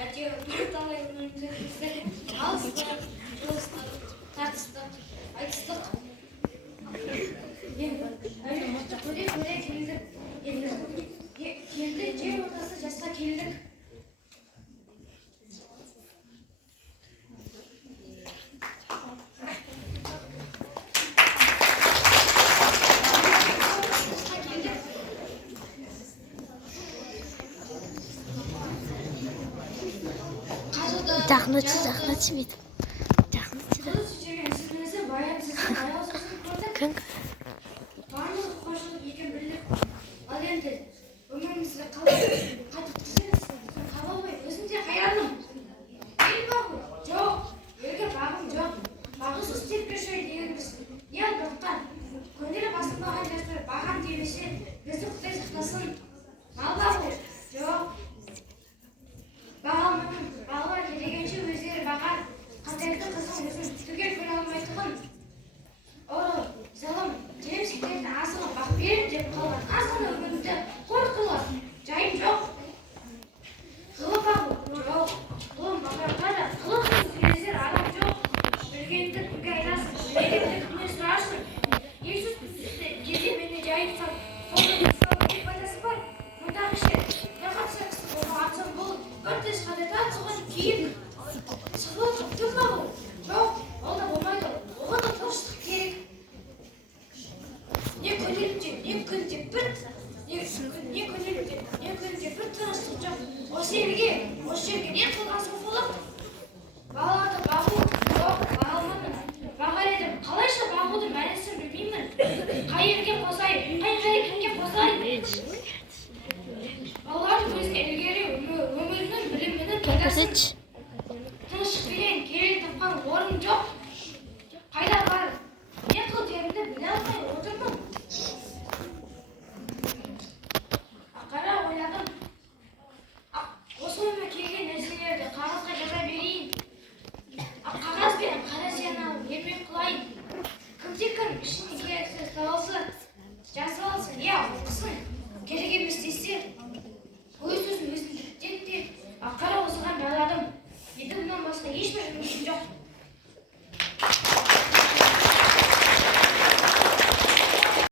әйтеуір бірталай өнімдерімізді алыстық, жылыстық, тартыстық, айтыстық. Көре келдік. Келді жер ортасы жасқа келдік. Жақны жібеді. Қыз жүрген сізіңізі баяусызын көрдік. Барлығы қожалық екен білдік. Ал енді өміріңізді қалай қайтып түсіресіз? Қаба ғой, өзім де қайрандым. Ел бағу? Жоқ, елге бағым жоқ. Бағыз істеп берші дегенбіз. Ел бұртқан, көндері басын баған жастар баған демесе, бізді Құдай сақтасын. Мал бағу? Жоқ. Бағалмаймын, бағалар келгенше өздері бағар. Қателікті қызым өзін түгел көре алмайтұғын. Оғыл, залым, жем сектерді асығы бақ беріп деп қалған. Асығын өмірімді қор қылған. Жайым жоқ. Қылы бағу? Жоқ. Қылым бақырақтары, қылы қылым келесер адам жоқ. Білгенді күнге айтасың, білгенді күнге сұрарсың. Елсіз күнсізді кезде мені жайып сал. Қолды ұстауға деп пайдасы бар. Мұндағы ше, не қатысы қысты болма атсын бұл. Бір тез қадетан сұғын кейін. Сұғыл тұптың бағу? Жоқ, ол да болмайды. Оған да тыныштық керек. Не көнелімде, не күнде бір тыныштық жоқ. Осы жерге не қылғансың құлық? Бағаларды бағу? Жоқ, бағалмадым. Бағар едім. Қалайша бағуды мәнісін білмеймін. Қай елге қосай, қай кімге қосай? Балалардың өзіне ілгері өмірінің білімінің пайдасын